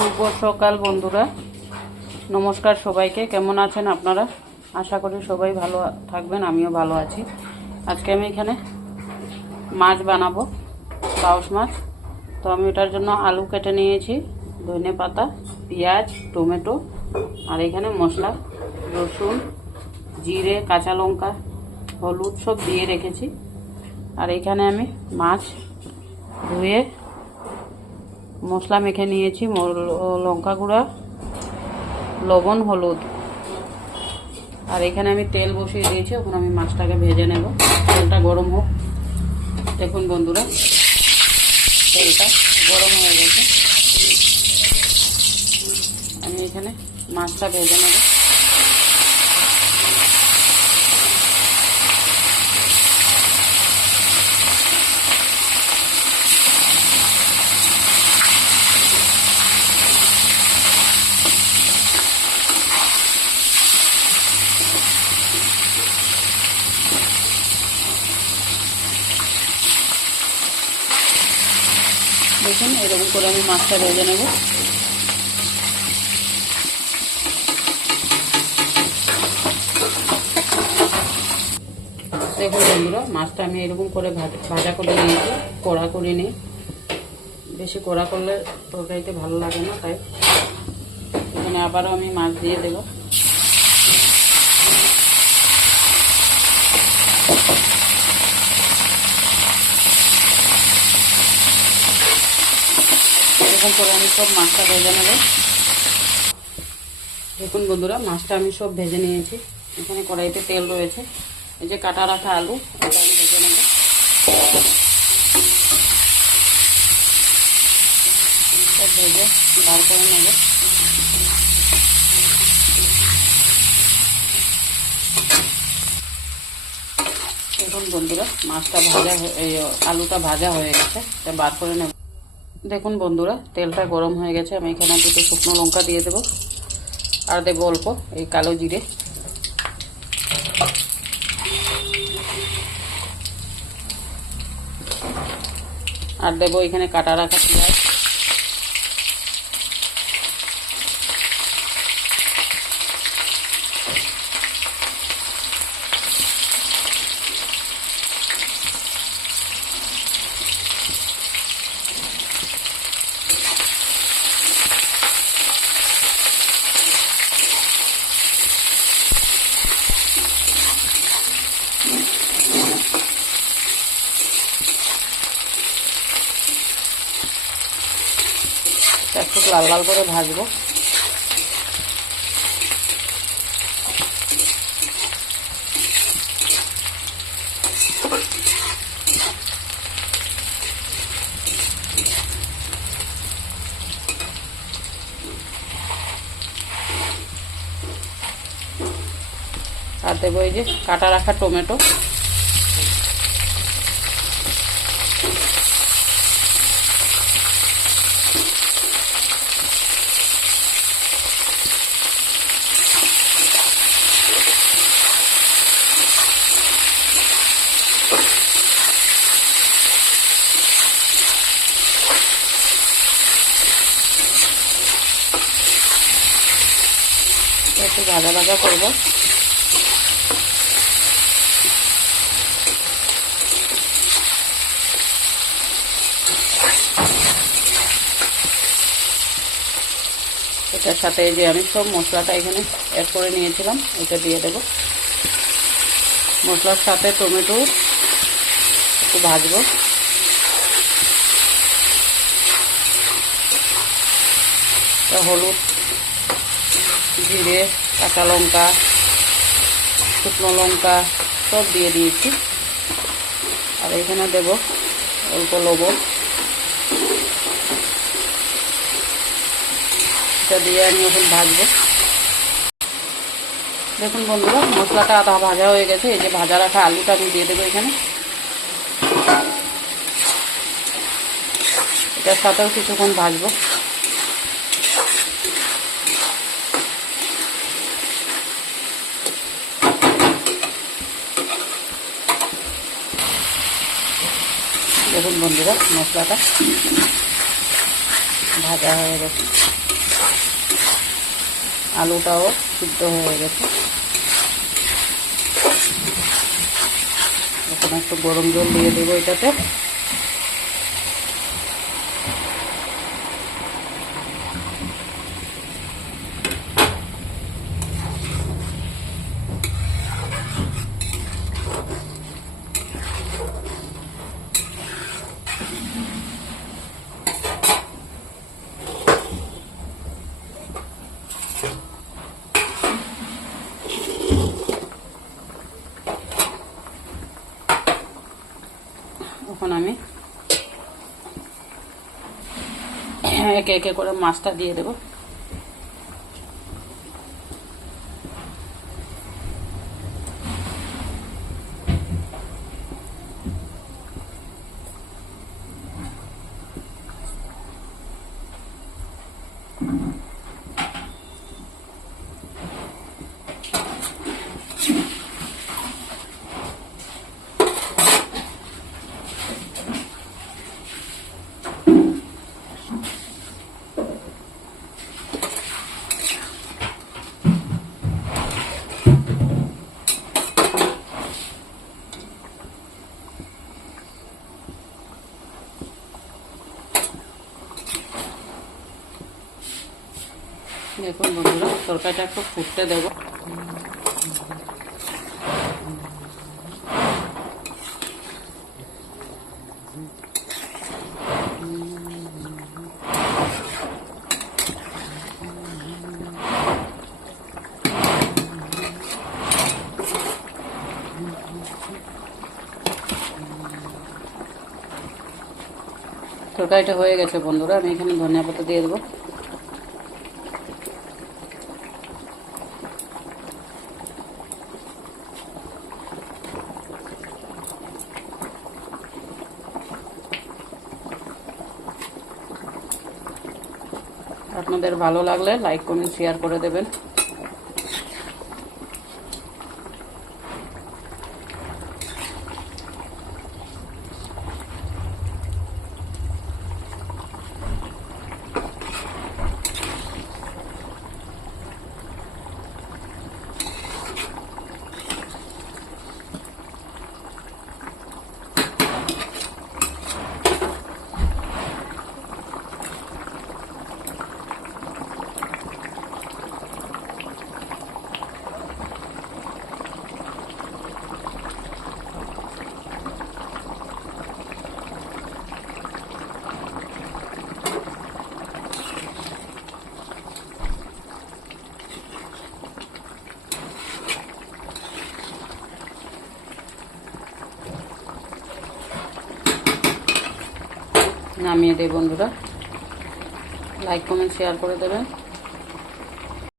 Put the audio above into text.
শুভ সকাল বন্ধুরা, নমস্কার সবাইকে। কেমন আছেন আপনারা? আশা করি সবাই ভালো থাকবেন, আমিও ভালো আছি। আজকে আমি এখানে মাছ বানাবো, পাউস মাছ। তো আমি ওটার জন্য আলু কেটে নিয়েছি, ধনে পাতা, পেঁয়াজ, টমেটো, আর এখানে মশলা রসুন, জিরে, কাঁচা লঙ্কা, হলুদ সব দিয়ে রেখেছি। আর এখানে আমি মাছ ধুয়ে মশলা মেখে নিয়েছি, লঙ্কা গুঁড়া, লবণ, হলুদ। আর এখানে আমি তেল বসিয়ে দিয়েছি, এখন আমি মাছটাকে ভেজে নেব। তেলটা গরম হোক। দেখুন বন্ধুরা, তেলটা গরম হয়ে গেছে। আমি এখানে মাছটা ভেজে নেব। দেখুন, এরকম করে আমি মাছটা ভেজে নেব। দেখুন বন্ধুরা, মাছটা আমি এরকম করে ভাজা করে নিয়েছি, কড়া করে নিই। বেশি কড়া করলে তরকারিতে ভালো লাগে না, তাই এখানে আবারও আমি মাছ দিয়ে দেব। এরকম করে আমি সব মাছটা ভেজে নেব। দেখুন বন্ধুরা, মাছটা আমি সব ভেজে নিয়েছি। এখানে কড়াইতে তেল রয়েছে। এই যে কাটা রাখা আলু, এটা আমি ভেজে নেব। সব ভেজে বার করে নেব। দেখুন বন্ধুরা, মাছটা ভাজা, আলুটা ভাজা হয়ে গেছে, এটা বার করে নেব। দেখুন বন্ধুরা, তেলটা গরম হয়ে গেছে। আমি এখানে দুটো শুকনো লঙ্কা দিয়ে দেবো, আর দেবো অল্প এই কালো জিরে। আর দেবো এখানে কাটা রাখা পেঁয়াজ। একটু লাল লাল করে ভাজবো। আর দেবো এই যে কাটা রাখা টমেটো। একটু ভাজা ভাজা করবো। এটার সাথে যে আমি সব মশলাটা এখানে অ্যাড করে নিয়েছিলাম, এটা দিয়ে দেব। মশলার সাথে টমেটো একটু ভাজবো। হলুদ, জিরে, কাঁচা লঙ্কা, শুকনো লঙ্কা সব দিয়ে দিয়েছি। আর এখানে দেব অল্প লবণ। এটা দিয়ে আমি এখন ভাজবো। দেখুন বন্ধুরা, মশলাটা আধা ভাজা হয়ে গেছে। এই যে ভাজা রাখা আলুটা আমি দিয়ে দেবো এখানে। এটার সাথেও কিছুক্ষণ ভাজবো। দেখুন বন্ধুরা, মশলাটা ভাজা হয়ে গেছে, আলুটাও সিদ্ধ হয়ে গেছে। এখন একটু গরম জল দিয়ে দেবো এটাতে। এখন আমি একে একে করে মাছটা দিয়ে দেব। দেখুন বন্ধুরা, তরকারিটা একটু ফুটতে দেব। তরকারিটা হয়ে গেছে বন্ধুরা, আমি এখানে ধনিয়া পাতা দিয়ে দেবো। আপনাদের ভালো লাগলে লাইক কমেন্ট শেয়ার করে দেবেন। নামিয়ে দেব বন্ধুরা, লাইক কমেন্ট শেয়ার করে দেবেন।